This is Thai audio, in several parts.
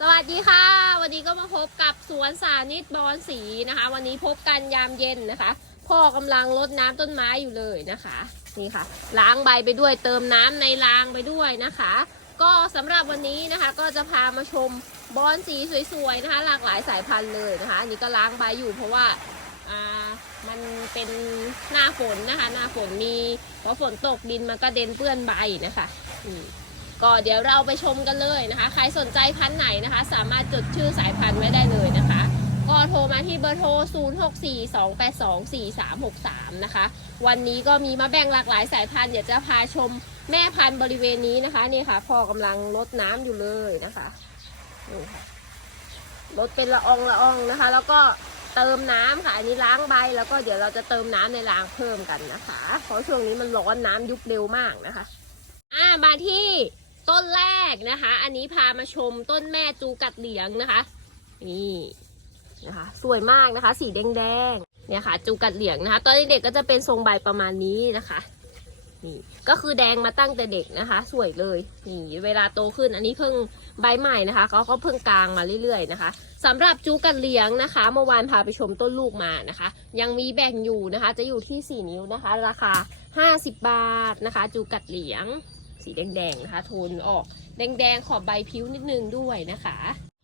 สวัสดีค่ะ วันนี้ก็มาพบกับสวนสานิตบอนสีนะคะ วันนี้พบกันยามเย็นนะคะ พ่อกำลังรดน้ำต้นไม้อยู่เลยนะคะ นี่ค่ะ ล้างใบไปด้วยเติมน้ำในรางไปด้วยนะคะ ก็สำหรับวันนี้นะคะก็จะพามาชมบอนสีสวยๆนะคะ หลากหลายสายพันธุ์เลยนะคะอันนี้ก็ล้างใบอยู่เพราะว่าอ่ามันเป็นหน้าฝนนะคะ หน้าฝนมีพอฝนตกดินมันก็เด็นเปื้อนใบนะคะอืม ก็เดี๋ยวเราไปชมกันเลยนะคะ ใครสนใจพันธุ์ไหนนะคะ สามารถจดชื่อสายพันธุ์ไว้ได้เลยนะคะ ก็โทรมาที่เบอร์โทร 0642824363 นะคะ วันนี้ก็มีมาแบ่งหลากหลายสายพันธุ์เดี๋ยวจะพาชมแม่พันธุ์บริเวณนี้นะคะนี่ค่ะพ่อกำลังลดน้ำอยู่เลยนะคะนี่ค่ะลดเป็นละอองละอองนะคะ แล้วก็เติมน้ำค่ะ อันนี้ล้างใบแล้วก็เดี๋ยวเราจะเติมน้ำในรางเพิ่มกันนะคะ เพราะช่วงนี้มันร้อนน้ำยุบเร็วมากนะคะ อ่ามาที่ ต้นแรกนะคะ อันนี้พามาชมต้นแม่จูกัดเหลียงนะคะ นี่นะคะ สวยมากนะคะ สีแดงๆเนี่ยค่ะ จูกัดเหลียงนะคะ ตอนเด็กก็จะเป็นทรงใบประมาณนี้นะคะนี่ก็คือแดงมาตั้งแต่เด็กนะคะ สวยเลยนี่เวลาโตขึ้นอันนี้เพิ่งใบใหม่นะคะเขาก็เพิ่งกลางมาเรื่อยๆนะคะสำหรับจูกัดเหลียงนะคะ เมื่อวานพาไปชมต้นลูกมานะคะ ยังมีแบ่งอยู่นะคะ จะอยู่ที่ 4 นิ้วนะคะ ราคา 50 บาทนะคะ จูกัดเหลียง สีแดงๆนะคะโทนออกแดงๆขอบใบผิวนิดนึงด้วยนะคะ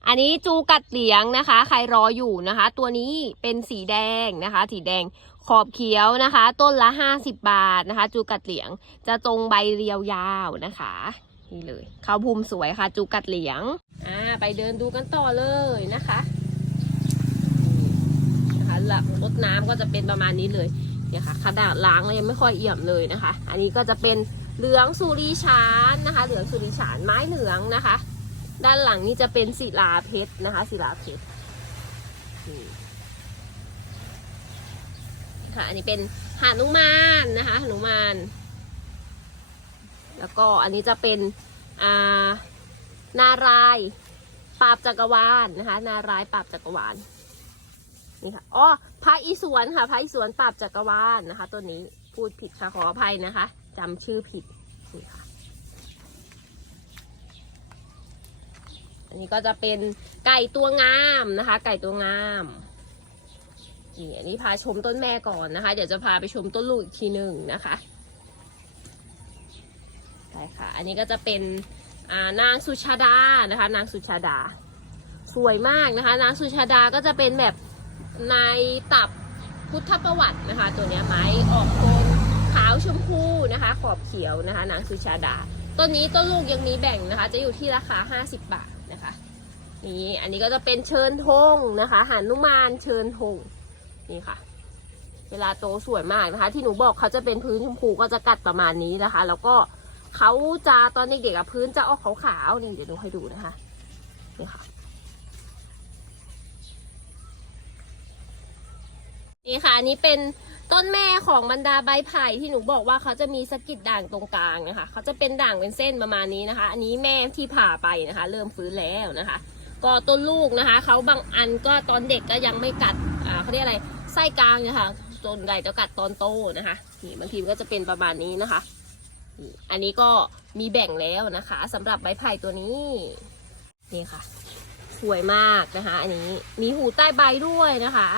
อันนี้จูกัดเหลียงนะคะ ใครรออยู่นะคะ ตัวนี้เป็นสีแดงนะคะ สีแดงขอบเขียวนะคะ ต้นละ 50 บาทนะคะ จูกัดเหลียงจะตรงใบเรียวยาวนะคะนี่เลยเขาภูมิสวยค่ะ จูกัดเหลียงอ่าไปเดินดูกันต่อเลยนะคะนะคะหลักรดน้ำก็จะเป็นประมาณนี้เลยเนี่ยค่ะขนาดล้างแล้วยังไม่ค่อยเอี่ยมเลยนะคะ อันนี้ก็จะเป็น เหลืองสุริฉานนะคะ เหลืองสุริฉานไม้เหลืองนะคะ ด้านหลังนี่จะเป็นศิลาเพชรนะคะศิลาเพชรนี่ค่ะอันนี้เป็นหานุมานนะคะหนุมาน แล้วก็อันนี้จะเป็นอ่านารายปราบจักรวาลนะคะ นารายปราบจักรวาลนี่ค่ะอ๋อพระอิศวรค่ะพระอิศวรปราบจักรวาลนะคะ ตัวนี้พูดผิดค่ะขออภัยนะคะ จำชื่อผิดนี่ค่ะ อันนี้ก็จะเป็นไก่ตัวงามนะคะ ไก่ตัวงามนี่อันนี้พาชมต้นแม่ก่อนนะคะ เดี๋ยวจะพาไปชมต้นลูกอีกทีหนึ่งนะคะใช่ค่ะ อันนี้ก็จะเป็นนางสุชาดานะคะ นางสุชาดา สวยมากนะคะ นางสุชาดาก็จะเป็นแบบในตับพุทธประวัตินะคะ ตัวนี้ไม้ออกโทน ขาวชมพูนะคะ ขอบเขียวนะคะ นางสุชาดา ต้นนี้ต้นลูกยังมีแบ่งนะคะ จะอยู่ที่ราคา 50 บาทนะคะ นี่อันนี้ก็จะเป็นเชิญธงนะคะหานุมานเชิญธงนี่ค่ะ เวลาโตสวยมากนะคะ ที่หนูบอกเขาจะเป็นพื้นชมพูก็จะกัดประมาณนี้นะคะ แล้วก็เขาจะตอนเด็กๆพื้นจะออกขาวๆนี่เดี๋ยวหนูให้ดูนะคะนี่ค่ะนี่ค่ะอันนี้เป็น ต้นแม่ของบรรดาใบไผ่ที่หนูบอกว่าเขาจะมีสะกิดด่างตรงกลางนะคะ เขาจะเป็นด่างเป็นเส้นประมาณนี้นะคะ อันนี้แม่ที่ผ่าไปนะคะ เริ่มฟื้นแล้วนะคะ ก็ต้นลูกนะคะ เขาบางอันก็ตอนเด็กก็ยังไม่กัด อ่าเขาเรียกอะไร ไส้กลางนะคะจนใหญ่จะกัดตอนโตนะคะ นี่บางทีมันก็จะเป็นประมาณนี้นะคะ อันนี้ก็มีแบ่งแล้วนะคะสำหรับใบไผ่ตัวนี้ นี่ค่ะ สวยมากนะคะ อันนี้ มีหูใต้ใบด้วยนะคะ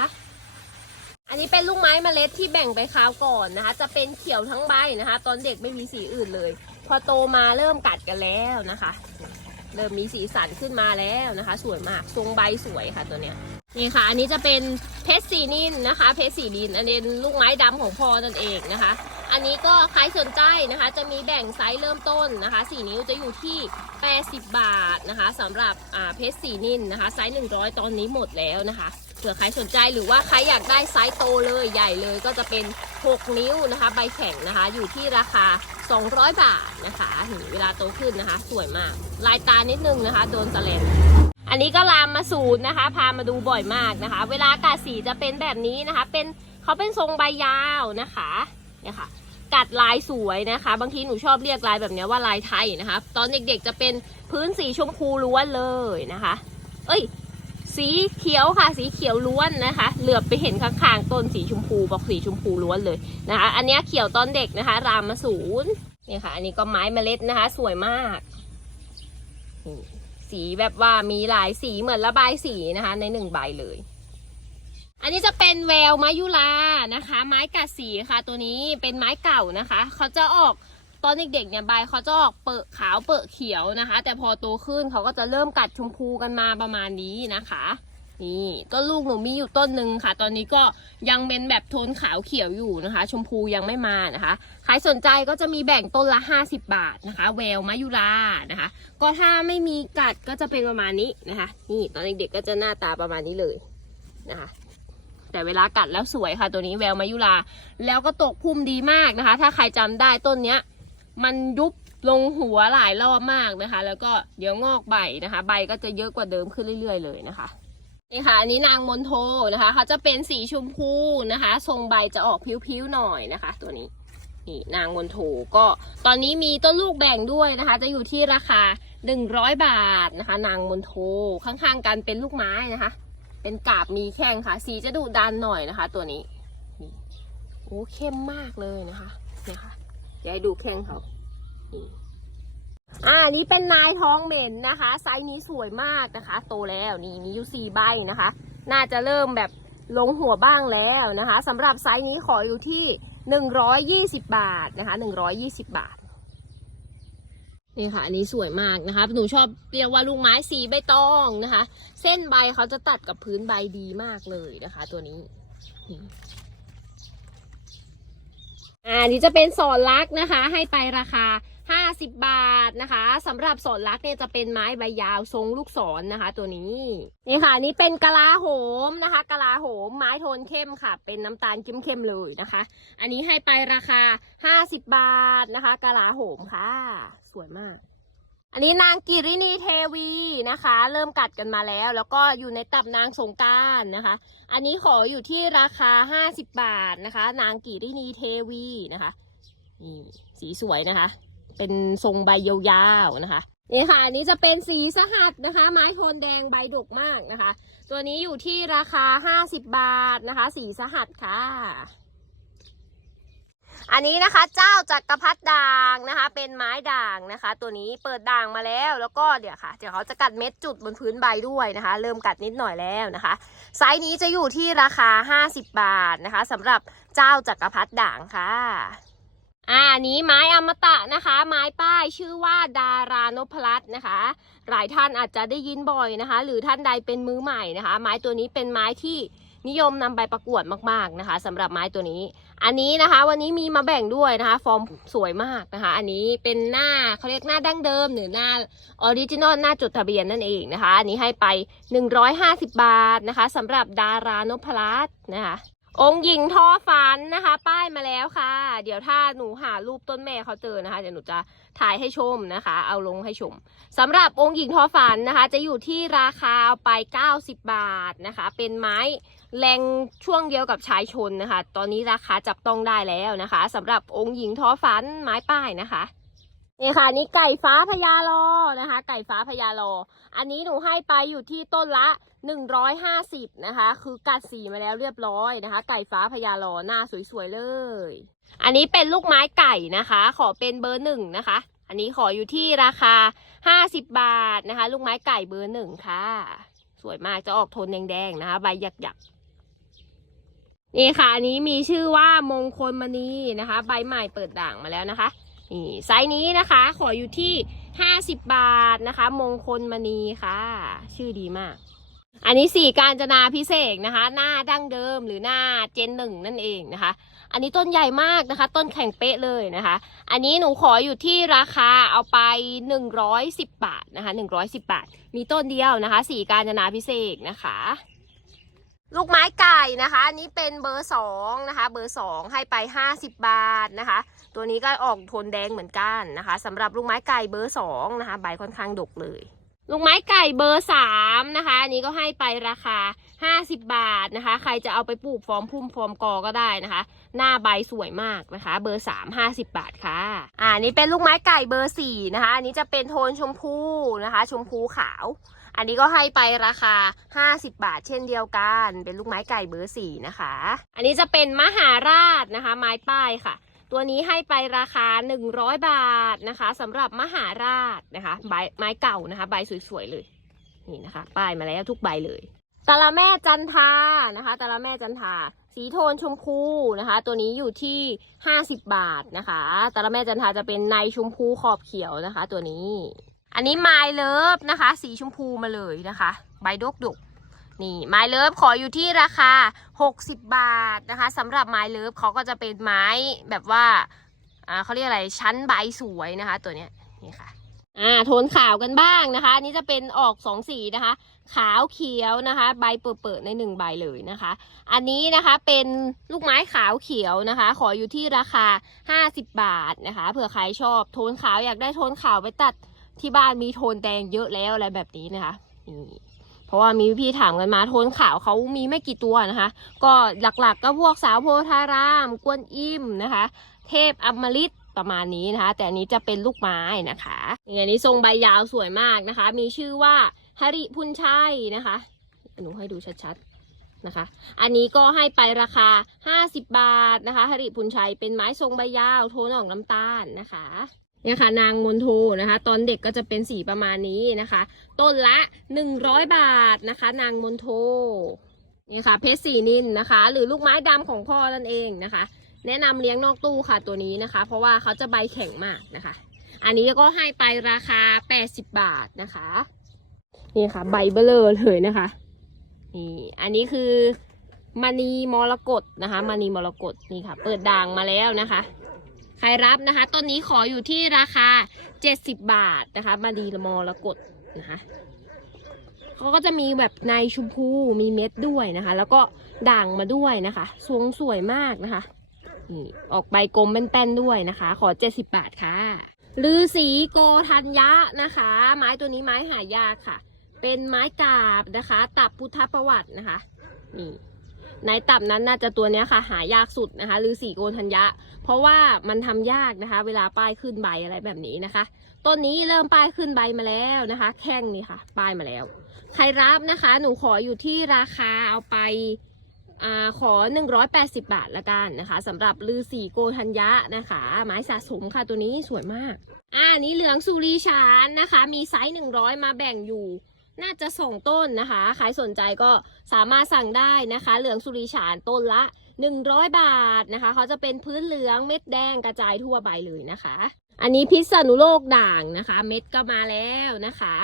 อันนี้เป็นลูกไม้เมล็ดที่แบ่งไปคราวก่อนนะคะ จะเป็นเขียวทั้งใบนะคะ ตอนเด็กไม่มีสีอื่นเลย พอโตมาเริ่มกัดกันแล้วนะคะ เริ่มมีสีสันขึ้นมาแล้วนะคะ สวยมากทรงใบสวยค่ะตัวเนี้ยนี่ค่ะ อันนี้จะเป็นเพชรสีนินนะคะ เพชรสีนินอันนี้ลูกไม้ดำของพอนั่นเองนะคะ อันนี้ก็ใครสนใจนะคะ จะมีแบ่งไซส์เริ่มต้นนะคะสีนิ้วจะอยู่ที่ 80 บาทนะคะสำหรับเพชรสีนินนะคะ ไซส์100 ตอนนี้หมดแล้วนะคะ ผื่อใครสนใจหรือว่าใครอยากได้ไซส์โตเลยใหญ่เลยก็จะเป็น 6 นิ้วนะคะ ใบแข็งนะคะ อยู่ที่ราคา 200 บาทนะคะนี่เวลาโตขึ้นนะคะ สวยมาก ลายตานิดนึงนะคะ โดนสแลนอันนี้ก็ลามมาสูตรนะคะ พามาดูบ่อยมากนะคะ เวลากาดสีจะเป็นแบบนี้นะคะ เป็นเขาเป็นทรงใบยาวนะคะเนี่ยค่ะกัดลายสวยนะคะ บางทีหนูชอบเรียกลายแบบนี้ว่าลายไทยนะคะ ตอนเด็กๆจะเป็นพื้นสีชมพูล้วนเลยนะคะ เอ้ย สีเขียวค่ะ สีเขียวล้วนนะคะ เหลือบไปเห็นข้างๆต้นสีชมพูบอกสีชมพูล้วนเลยนะคะ อันนี้เขียวตอนเด็กนะคะ รามมาศูนย์เนี่ยค่ะ อันนี้ก็ไม้เมล็ดนะคะ สวยมาก สีแบบว่ามีหลายสีเหมือนระบายสีนะคะ ในหนึ่งใบเลย อันนี้จะเป็นแววมายุรานะคะ ไม้กัดสีค่ะ ตัวนี้เป็นไม้เก่านะคะ เขาจะออก ตอนเด็กๆเนี่ยใบเขาจะออกเปิดขาวเปิดเขียวนะคะ แต่พอโตขึ้นเขาก็จะเริ่มกัดชมพูกันมาประมาณนี้นะคะ นี่ต้นลูกหนูมีอยู่ต้นหนึ่งค่ะ ตอนนี้ก็ยังเป็นแบบโทนขาวเขียวอยู่นะคะ ชมพูยังไม่มานะคะใครสนใจก็จะมีแบ่งต้นละ 50 บาทนะคะ แววมายุรานะคะ ก็ถ้าไม่มีกัดก็จะเป็นประมาณนี้นะคะ นี่ตอนเด็กๆก็จะหน้าตาประมาณนี้เลยนะคะแต่เวลากัดแล้วสวยค่ะตัวนี้แววมายุราแล้วก็ตกพุ่มดีมากนะคะ ถ้าใครจำได้ต้นเนี้ย มันยุบลงหัวหลายรอบมากนะคะ แล้วก็เดี๋ยวงอกใบนะคะ ใบก็จะเยอะกว่าเดิมขึ้นเรื่อย ๆ เลยนะคะนี่ค่ะอันนี้นางมนโทนะคะเขาจะเป็นสีชมพูนะคะ ทรงใบจะออกพิ้วๆหน่อยนะคะ ตัวนี้นี่นางมนโทก็ตอนนี้มีต้นลูกแบ่งด้วยนะคะ จะอยู่ที่ราคา 100 บาทนะคะ นางมนโทข้างๆกันเป็นลูกไม้นะคะ เป็นกาบมีแข้งค่ะ สีจะดุดันหน่อยนะคะ ตัวนี้นี่โอ้เข้มมากเลยนะคะนี่ค่ะ เดี๋ยวให้ดูแข้งเขาอ่าอันนี้เป็นนายท้องเหม็นนะคะ ไซส์นี้สวยมากนะคะ โตแล้วนี่มีอยู่สี่ใบนะคะ น่าจะเริ่มแบบลงหัวบ้างแล้วนะคะสำหรับไซส์นี้ขออยู่ที่หนึ่งร้อยยี่สิบบาทนะคะหนึ่งร้อยยี่สิบบาทนี่ค่ะอันนี้สวยมากนะคะ หนูชอบเรียกว่าลูกไม้สีใบตองนะคะ เส้นใบเขาจะตัดกับพื้นใบดีมากเลยนะคะ ตัวนี้ อ่านี้จะเป็นสอนลักนะคะ ให้ไปราคา 50 บาทนะคะสำหรับสอนลักเนี่ยจะเป็นไม้ใบยาวทรงลูกศรนนะคะ ตัวนี้นี่ค่ะนี่เป็นกะลาโหมนะคะกะลาโหมไม้โทนเข้มค่ะ เป็นน้ำตาลเข้มๆเลยนะคะ อันนี้ให้ไปราคา 50 บาทนะคะกะลาโหมค่ะ สวยมาก อันนี้นางกิรินีเทวีนะคะ เริ่มกัดกันมาแล้ว แล้วก็อยู่ในตับนางสงการนะคะ อันนี้ขออยู่ที่ราคา50บาทนะคะ นางกิรินีเทวีนะคะนี่สีสวยนะคะ เป็นทรงใบยาวๆนะคะนี่ค่ะอันนี้จะเป็นสีสหัสนะคะ ไม้โทนแดงใบดกมากนะคะ ตัวนี้อยู่ที่ราคา 50 บาทนะคะ สีสหัสค่ะ อันนี้นะคะเจ้าจักรพรรดิด่างนะคะ เป็นไม้ด่างนะคะ ตัวนี้เปิดด่างมาแล้วแล้วก็เดี๋ยวค่ะ เดี๋ยวเขาจะกัดเม็ดจุดบนพื้นใบด้วยนะคะ เริ่มกัดนิดหน่อยแล้วนะคะ ไซส์นี้จะอยู่ที่ราคา 50 บาทนะคะสำหรับเจ้าจักรพรรดิด่างค่ะอ่าอันนี้ไม้อมตะนะคะ ไม้ป้ายชื่อว่าดารานพรัตน์นะคะ หลายท่านอาจจะได้ยินบ่อยนะคะ หรือท่านใดเป็นมือใหม่นะคะ ไม้ตัวนี้เป็นไม้ที่ นิยมนำไปประกวดมากๆนะคะสำหรับไม้ตัวนี้ อันนี้นะคะ วันนี้มีมาแบ่งด้วยนะคะ ฟอร์มสวยมากนะคะ อันนี้เป็นหน้าเขาเรียกหน้าดั้งเดิม หรือหน้าออริจินอลหน้าจดทะเบียนนั่นเองนะคะ อันนี้ให้ไป 150 บาทนะคะสำหรับดารานพรัตน์นะคะองหญิงทอฝันนะคะ ป้ายมาแล้วค่ะ เดี๋ยวถ้าหนูหารูปต้นแม่เขาเจอนะคะเดี๋ยวหนูจะถ่ายให้ชมนะคะ เอาลงให้ชมสำหรับองค์หญิงทอฝันนะคะ จะอยู่ที่ราคาไป 90 บาทนะคะ เป็นไม้ แรงช่วงเดียวกับชายชนนะคะ ตอนนี้ราคาจับต้องได้แล้วนะคะสำหรับองค์หญิงท้อฝันไม้ป้ายนะคะนี่ค่ะนี่ไก่ฟ้าพญาลอนะคะ ไก่ฟ้าพญาลอ อันนี้หนูให้ไปอยู่ที่ต้นละ150นะคะ คือกัดสีมาแล้วเรียบร้อยนะคะ ไก่ฟ้าพญาลอหน้าสวยๆเลย อันนี้เป็นลูกไม้ไก่นะคะ ขอเป็นเบอร์หนึ่งนะคะ อันนี้ขออยู่ที่ราคา50บาทนะคะ ลูกไม้ไก่เบอร์หนึ่งค่ะ สวยมากจะออกโทนแดงๆนะคะ ใบหยักๆ นี่ค่ะ อันนี้มีชื่อว่ามงคลมณีนะคะ ใบใหม่เปิดด่างมาแล้วนะคะ นี่ไซส์นี้นะคะ ขออยู่ที่ 50 บาทนะคะ มงคลมณีค่ะ ชื่อดีมาก อันนี้สี่การจนาพิเศษนะคะ หน้าดั้งเดิมหรือหน้าเจนหนึ่งนั่นเองนะคะ อันนี้ต้นใหญ่มากนะคะ ต้นแข็งเป๊ะเลยนะคะ อันนี้หนูขออยู่ที่ราคาเอาไป 110 บาทนะคะ 110 บาท มีต้นเดียวนะคะสี่การจนาพิเศษนะคะ ลูกไม้ไก่นะคะ อันนี้เป็นเบอร์สองนะคะ เบอร์สองให้ไป50บาทนะคะ ตัวนี้ก็ออกโทนแดงเหมือนกันนะคะสำหรับลูกไม้ไก่เบอร์สองนะคะ ใบค่อนข้างดกเลย ลูกไม้ไก่เบอร์สามนะคะ อันนี้ก็ให้ไปราคา50บาทนะคะ ใครจะเอาไปปลูกฟอร์มพุ่มฟอร์มกอก็ได้นะคะ หน้าใบสวยมากนะคะ เบอร์สามห้าสิบบาทค่ะ อ่าอันนี้เป็นลูกไม้ไก่เบอร์สี่นะคะ อันนี้จะเป็นโทนชมพูนะคะ ชมพูขาว อันนี้ก็ให้ไปราคา 50 บาทเช่นเดียวกัน เป็นลูกไม้ไก่เบอร์สี่นะคะ อันนี้จะเป็นมหาราชนะคะ ไม้ป้ายค่ะ ตัวนี้ให้ไปราคา 100 บาทนะคะสำหรับมหาราชนะคะใบไม้เก่านะคะใบสวยๆเลยนี่นะคะ ป้ายมาแล้วทุกใบเลยตะละแม่จันทานะคะตะละแม่จันทาสีโทนชมพูนะคะ ตัวนี้อยู่ที่ 50 บาทนะคะตะละแม่จันทาจะเป็นในชมพูขอบเขียวนะคะ ตัวนี้ อันนี้ไมเลิฟนะคะ สีชมพูมาเลยนะคะ ใบดกดกนี่ไม้เลิฟขออยู่ที่ราคา 60 บาทนะคะสำหรับไม้เลิฟเขาก็จะเป็นไม้แบบว่าอ่าเขาเรียกอะไรชั้นใบสวยนะคะ ตัวเนี้ยนี่ค่ะอ่าโทนขาวกันบ้างนะคะนนี้จะเป็นออกสองสีนะคะ ขาวเขียวนะคะ ใบเปิดๆในหนึ่งใบเลยนะคะ อันนี้นะคะเป็นลูกไม้ขาวเขียวนะคะ ขออยู่ที่ราคา 50 บาทนะคะเผื่อใครชอบโทนขาวอยากได้โทนขาวไปตัด ที่บ้านมีโทนแดงเยอะแล้วอะไรแบบนี้นะคะนี่เพราะว่ามีพี่ๆถามกันมาโทนขาวเขามีไม่กี่ตัวนะคะ ก็หลักๆก็พวกสาวโพธาราม กวนอิมนะคะ เทพอมฤตประมาณนี้นะคะ แต่อันนี้จะเป็นลูกไม้นะคะนี่อันนี้ทรงใบยาวสวยมากนะคะ มีชื่อว่าฮริพุนชัยนะคะหนูให้ดูชัดๆนะคะ อันนี้ก็ให้ไปราคา 50 บาทนะคะฮริพุนชัยเป็นไม้ทรงใบยาวโทนออกน้ำตาลนะคะ เนี่ยค่ะนางมนโทนะคะ ตอนเด็กก็จะเป็นสีประมาณนี้นะคะ ต้นละ100บาทนะคะ นางมนโทเนี่ยค่ะเพชรสีนินนะคะ หรือลูกไม้ดำของพ่อนั่นเองนะคะ แนะนำเลี้ยงนอกตู้ค่ะตัวนี้นะคะ เพราะว่าเขาจะใบแข็งมากนะคะ อันนี้ก็ให้ไปราคา 80 บาทนะคะนี่ค่ะ ใบเบลอเลยนะคะนี่อันนี้คือมณีมรกตนะคะมณีมรกตนี่ค่ะ เปิดด่างมาแล้วนะคะ รรับนะคะต้นนี้ขออยู่ที่ราคา 70 บาทนะคะมณีมรกตนะคะเขาก็จะมีแบบในชมพูมีเม็ดด้วยนะคะ แล้วก็ด่างมาด้วยนะคะทรงสวยมากนะคะนี่ออกใบกลมเป็นแป้นๆด้วยนะคะ ขอ 70 บาทค่ะลือสีโกธัญญะนะคะ ไม้ตัวนี้ไม้หายากค่ะ เป็นไม้กาบนะคะ ตับพุทธประวัตินะคะนี่ ในตับนั้นน่าจะตัวนี้ค่ะ หายากสุดนะคะลือสีโกธัญญะ เพราะว่ามันทำยากนะคะ เวลาป้ายขึ้นใบอะไรแบบนี้นะคะ ต้นนี้เริ่มป้ายขึ้นใบมาแล้วนะคะ แข้งนี่ค่ะ ป้ายมาแล้ว ใครรับนะคะ หนูขออยู่ที่ราคาเอาไปอ่าขอ 180 บาทละกันนะคะสำหรับลือสีโกธัญญะนะคะ ไม้สะสมค่ะตัวนี้สวยมาก อ่านนี้เหลืองสุรีชานนะคะ มีไซส์ 100 มาแบ่งอยู่ น่าจะส่งต้นนะคะใครสนใจก็สามารถสั่งได้นะคะ เหลืองสุริฉานต้นละ 100 บาทนะคะ เขาจะเป็นพื้นเหลืองเม็ดแดงกระจายทั่วใบเลยนะคะ อันนี้พิษณุโลกด่างนะคะ เม็ดก็มาแล้วนะคะ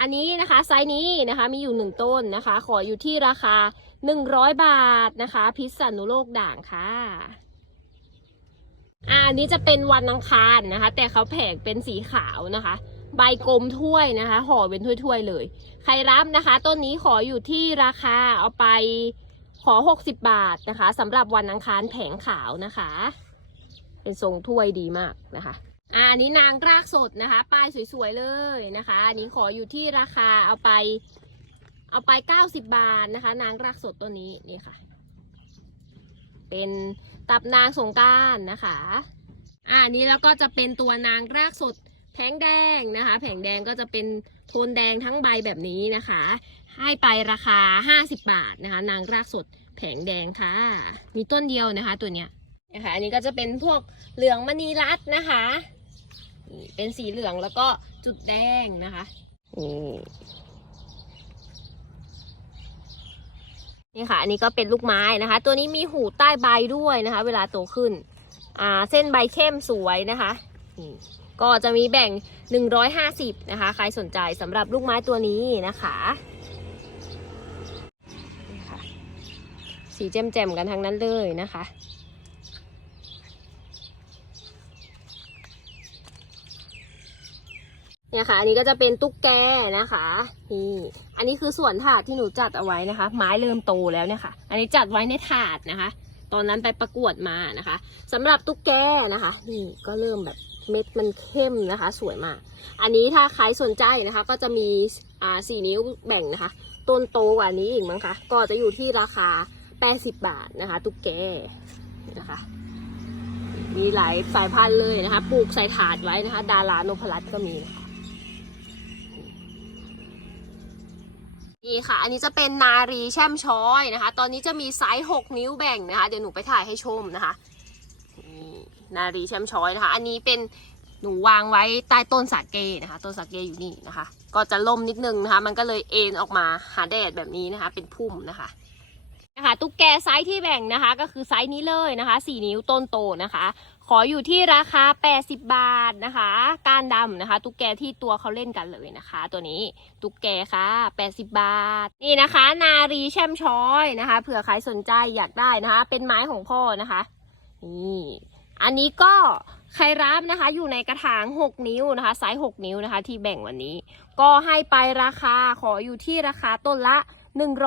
อันนี้นะคะไซส์นี้นะคะมีอยู่หนึ่งต้นนะคะ ขออยู่ที่ราคา 100 บาทนะคะ พิษณุโลกด่างค่ะอันนี้จะเป็นวันอังคารนะคะ แต่เขาแผงเป็นสีขาวนะคะ ใบกลมถ้วยนะคะ ห่อเป็นถ้วยๆเลย ใครรับนะคะ ต้นนี้ขออยู่ที่ราคาเอาไปขอ 60 บาทนะคะสำหรับวันอังคารแผงขาวนะคะ เป็นทรงถ้วยดีมากนะคะอันนี้นางรากสดนะคะ ป้ายสวยๆเลยนะคะ อันนี้ขออยู่ที่ราคาเอาไป เอาไป 90 บาทนะคะ นางรากสดตัวนี้นี่ค่ะ เป็นตับนางสงการนะคะ อ่าอันนี้แล้วก็จะเป็นตัวนางรากสด แผงแดงนะคะ แผงแดงก็จะเป็นโทนแดงทั้งใบแบบนี้นะคะ ให้ไปราคา 50 บาทนะคะ นางรากสดแผงแดงค่ะ มีต้นเดียวนะคะตัวเนี้ยนะคะอันนี้ก็จะเป็นพวกเหลืองมณีรัตน์นะคะเป็นสีเหลืองแล้วก็จุดแดงนะคะนี่นี่ค่ะ อันนี้ก็เป็นลูกไม้นะคะ ตัวนี้มีหูใต้ใบด้วยนะคะ เวลาโตขึ้น อ่า เส้นใบเข้มสวยนะคะนี่ ก็จะมีแบ่ง 150 นะคะ ใครสนใจสำหรับลูกไม้ตัวนี้นะคะสีแจ่มๆกันทั้งนั้นเลยนะคะ เนี่ยค่ะ อันนี้ก็จะเป็นตุ๊กแกนะคะนี่อันนี้คือส่วนถาดที่หนูจัดเอาไว้นะคะ ไม้เริ่มโตแล้วเนี่ยค่ะ อันนี้จัดไว้ในถาดนะคะ ตอนนั้นไปประกวดมานะคะสำหรับตุ๊กแกนะคะนี่ก็เริ่มแบบ เม็ดมันเข้มนะคะ สวยมาก อันนี้ถ้าใครสนใจนะคะ ก็จะมีอ่าสี่นิ้วแบ่งนะคะ ต้นโตกว่านี้อีกมั้งคะก็จะอยู่ที่ราคา 80 บาทนะคะ ตุ๊กแกนะคะ มีหลายสายพันธุ์เลยนะคะ ปลูกใส่ถาดไว้นะคะ ดารานพรัตก็มีนะคะนี่ค่ะ อันนี้จะเป็นนารีแช่มช้อยนะคะ ตอนนี้จะมีไซส์ 6 นิ้วแบ่งนะคะ เดี๋ยวหนูไปถ่ายให้ชมนะคะ นารีแชมช้อยนะคะ อันนี้เป็นหนูวางไว้ใต้ต้นสาเกนะคะ ต้นสาเกอยู่นี่นะคะ ก็จะล่มนิดนึงนะคะ มันก็เลยเอ็นออกมาหาแดดแบบนี้นะคะ เป็นพุ่มนะคะนะคะตุ๊กแกไซส์ที่แบ่งนะคะ ก็คือไซส์นี้เลยนะคะ 4 นิ้วต้นโตนะคะ ขออยู่ที่ราคา 80 บาทนะคะ ก้านดำนะคะ ตุ๊กแกที่ตัวเขาเล่นกันเลยนะคะ ตัวนี้ตุ๊กแกค่ะ 80 บาท นี่นะคะ นารีแช่มช้อยนะคะเผื่อใครสนใจอยากได้นะคะ เป็นไม้ของพ่อนะคะนี่ อันนี้ก็ใครรับนะคะ อยู่ในกระถาง 6 นิ้วนะคะไซส์6นิ้วนะคะ ที่แบ่งวันนี้ ก็ให้ไปราคาขออยู่ที่ราคาต้นละ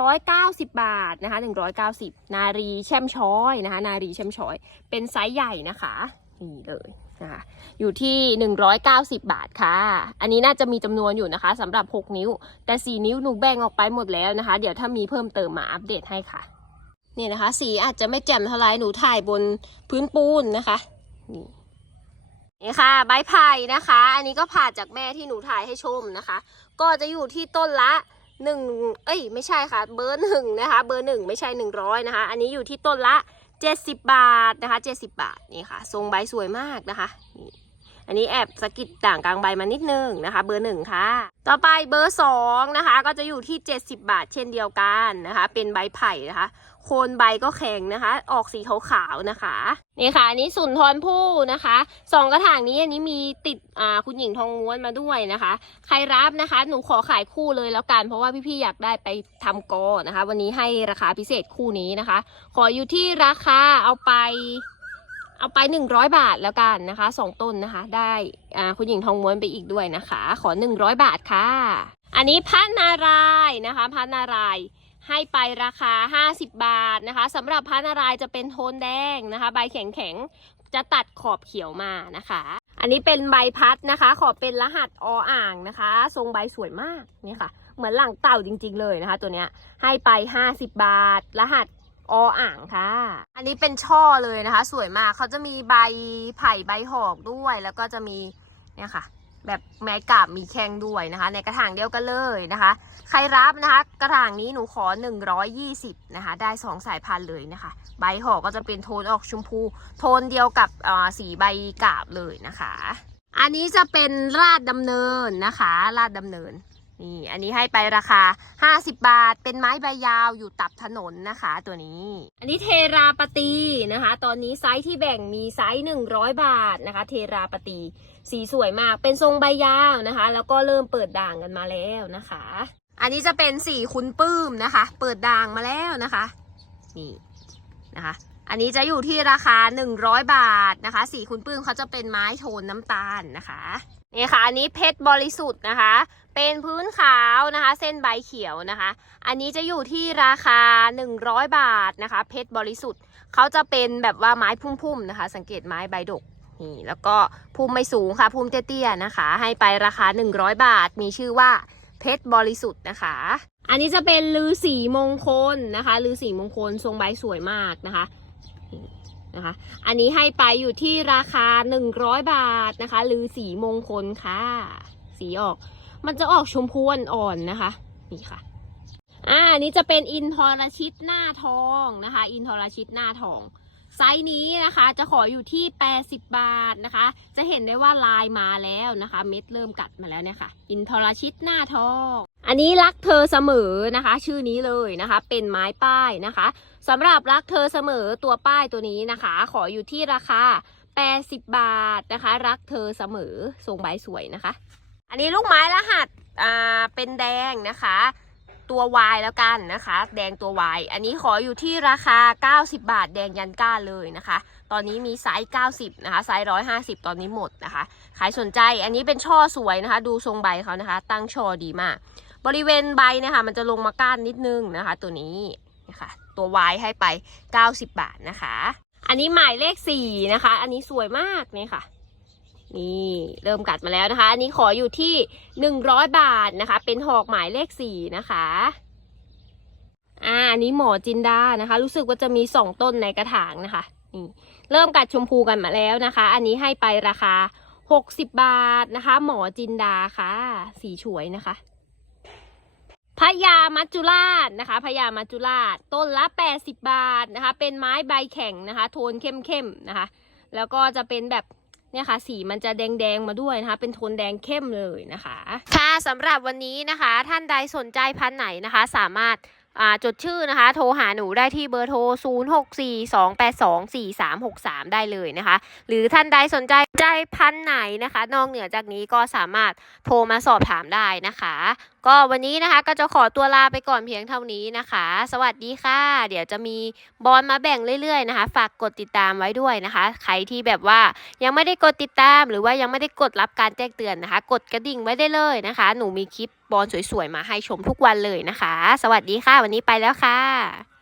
190 บาทนะคะ 190 นารีแช่มช้อยนะคะ นารีแช่มช้อย เป็นไซส์ใหญ่นะคะนี่เลยนะคะอยู่ที่ 190 บาทค่ะ อันนี้น่าจะมีจำนวนอยู่นะคะสำหรับ 6 นิ้ว แต่ 4 นิ้วหนูแบ่งออกไปหมดแล้วนะคะ เดี๋ยวถ้ามีเพิ่มเติมมาอัปเดตให้ค่ะ นี่นะคะ สีอาจจะไม่แจ่มเท่าไรหนูถ่ายบนพื้นปูนนะคะ นี่นี่ค่ะใบไผ่นะคะ อันนี้ก็ผ่าจากแม่ที่หนูถ่ายให้ชมนะคะ ก็จะอยู่ที่ต้นละหนึ่งเอ้ย ไม่ใช่ค่ะ เบอร์หนึ่งนะคะ เบอร์หนึ่งไม่ใช่หนึ่งร้อยนะคะ อันนี้อยู่ที่ต้นละเจ็ดสิบบาทนะคะเจ็ดสิบาท นี่ค่ะ ทรงใบสวยมากนะคะนี่ อันนี้แอบสะกิดด่างกลางใบมานิดนึงนะคะ เบอร์หนึ่งค่ะ ต่อไปเบอร์สองนะคะ ก็จะอยู่ที่ 70 บาทเช่นเดียวกันนะคะ เป็นใบไผ่นะคะ โคนใบก็แข็งนะคะ ออกสีขาวๆนะคะนี่ค่ะอันนี้สุนทรภู่นะคะสองกระถางนี้อันนี้มีติดอ่าคุณหญิงทองม้วนมาด้วยนะคะ ใครรับนะคะ หนูขอขายคู่เลยแล้วกันเพราะว่าพี่ๆอยากได้ไปทำกอนะคะ วันนี้ให้ราคาพิเศษคู่นี้นะคะ ขออยู่ที่ราคาเอาไป เอาไปหนึ่งร้อยบาทแล้วกันนะคะสองต้นนะคะ ได้อ่าคุณหญิงทองม้วนไปอีกด้วยนะคะ ขอหนึ่งร้อยบาทค่ะ อันนี้พันนารายนะคะพันนารายให้ไปราคา 50 บาทนะคะสำหรับพันนารายจะเป็นโทนแดงนะคะ ใบแข็งๆ จะตัดขอบเขียวมานะคะ อันนี้เป็นใบพัดนะคะ ขอเป็นรหัสออ่างนะคะ ทรงใบสวยมากนี่ค่ะ เหมือนหลังเต่าจริงๆเลยนะคะ ตัวเนี้ยให้ไป 50 บาท รหัส ออ่างค่ะ อันนี้เป็นช่อเลยนะคะ สวยมากเขาจะมีใบไผ่ใบหอกด้วย แล้วก็จะมีเนี่ยค่ะ แบบแม้กาบมีแข้งด้วยนะคะ ในกระถางเดียวกันเลยนะคะ ใครรับนะคะ กระถางนี้หนูขอ 120นะคะ ได้ 2 สายพันธุ์เลยนะคะ ใบหอกก็จะเป็นโทนออกชมพู โทนเดียวกับอ่าสีใบกาบเลยนะคะ อันนี้จะเป็นราดดำเนินนะคะ ราดดำเนิน นี่อันนี้ให้ไปราคา 50 บาท เป็นไม้ใบยาวอยู่ตับถนนนะคะตัวนี้ อันนี้เทราปตีนะคะ ตอนนี้ไซส์ที่แบ่งมีไซส์ 100 บาทนะคะ เทราปตีสีสวยมาก เป็นทรงใบยาวนะคะ แล้วก็เริ่มเปิดด่างกันมาแล้วนะคะ อันนี้จะเป็นสีคุณปื้มนะคะ เปิดด่างมาแล้วนะคะ นี่นะคะ อันนี้จะอยู่ที่ราคา 100 บาทนะคะ สีคุณปื้มเขาจะเป็นไม้โทนน้ำตาลนะคะ นี่ค่ะ อันนี้เพชรบริสุทธิ์นะคะ เป็นพื้นขาวนะคะ เส้นใบเขียวนะคะ อันนี้จะอยู่ที่ราคา 100 บาทนะคะ เพชรบริสุทธิ์เขาจะเป็นแบบว่าไม้พุ่มๆนะคะ สังเกตไม้ใบดกนี่แล้วก็พุ่มไม่สูงค่ะพุ่มเตี้ยๆนะคะ ให้ไปราคา 100 บาท มีชื่อว่าเพชรบริสุทธิ์นะคะ อันนี้จะเป็นลือสีมงคลนะคะลือสีมงคลทรงใบสวยมากนะคะ นะคะ อันนี้ให้ไปอยู่ที่ราคา 100 บาทนะคะ หรือสีมงคลค่ะ สีออก มันจะออกชมพูอ่อนๆนะคะ นี่ค่ะ อ่าอันนี้จะเป็นอินทรชิตหน้าทองนะคะ อินทรชิตหน้าทอง ไซส์นี้นะคะจะขออยู่ที่ 80 บาทนะคะ จะเห็นได้ว่าลายมาแล้วนะคะ เม็ดเริ่มกัดมาแล้วเนี่ยค่ะ อินทรชิตหน้าทองอันนี้รักเธอเสมอนะคะ ชื่อนี้เลยนะคะ เป็นไม้ป้ายนะคะสำหรับรักเธอเสมอตัวป้ายตัวนี้นะคะ ขออยู่ที่ราคา 80 บาทนะคะ รักเธอเสมอทรงใบสวยนะคะ อันนี้ลูกไม้รหัสอ่าเป็นแดงนะคะ ตัว Y แล้วกันนะคะ แดงตัว Y อันนี้ขออยู่ที่ราคา 90 บาท แดงยันก้าเลยนะคะ ตอนนี้มีไซส์ 90 นะคะ ไซส์ 150 ตอนนี้หมดนะคะใครสนใจ อันนี้เป็นช่อสวยนะคะ ดูทรงใบเขานะคะ ตั้งช่อดีมาก บริเวณใบนะคะ มันจะลงมาก้านนิดนึงนะคะ ตัวนี้นะคะตัว Y ให้ไป 90 บาทนะคะ อันนี้หมายเลข 4 นะคะ อันนี้สวยมากนี่ค่ะ นี่เริ่มกัดมาแล้วนะคะ อันนี้ขออยู่ที่หนึ่งร้อยบาทนะคะ เป็นหอกหมายเลขสี่นะคะอ่าอันนี้หมอจินดานะคะ รู้สึกว่าจะมีสองต้นในกระถางนะคะนี่เริ่มกัดชมพูกันมาแล้วนะคะ อันนี้ให้ไปราคาหกสิบบาทนะคะ หมอจินดาค่ะ สีฉวยนะคะพญามัจจุราชนะคะพญามัจจุราชต้นละแปดสิบบาทนะคะ เป็นไม้ใบแข็งนะคะ โทนเข้มๆนะคะ แล้วก็จะเป็นแบบ เนี่ยค่ะ สีมันจะแดงๆมาด้วยนะคะ เป็นโทนแดงเข้มเลยนะคะ ค่ะสำหรับวันนี้นะคะ ท่านใดสนใจพันไหนนะคะ สามารถจดชื่อนะคะ โทรหาหนูได้ที่เบอร์โทร 0642824363 ได้เลยนะคะ หรือท่านใดสนใจใจพันไหนนะคะ นอกเหนือจากนี้ก็สามารถโทรมาสอบถามได้นะคะ ก็วันนี้นะคะก็จะขอตัวลาไปก่อนเพียงเท่านี้นะคะ สวัสดีค่ะ เดี๋ยวจะมีบอลมาแบ่งเรื่อยๆนะคะ ฝากกดติดตามไว้ด้วยนะคะ ใครที่แบบว่ายังไม่ได้กดติดตาม หรือว่ายังไม่ได้กดรับการแจ้งเตือนนะคะ กดกระดิ่งไว้ได้เลยนะคะ หนูมีคลิปบอลสวยๆมาให้ชมทุกวันเลยนะคะ สวัสดีค่ะ วันนี้ไปแล้วค่ะ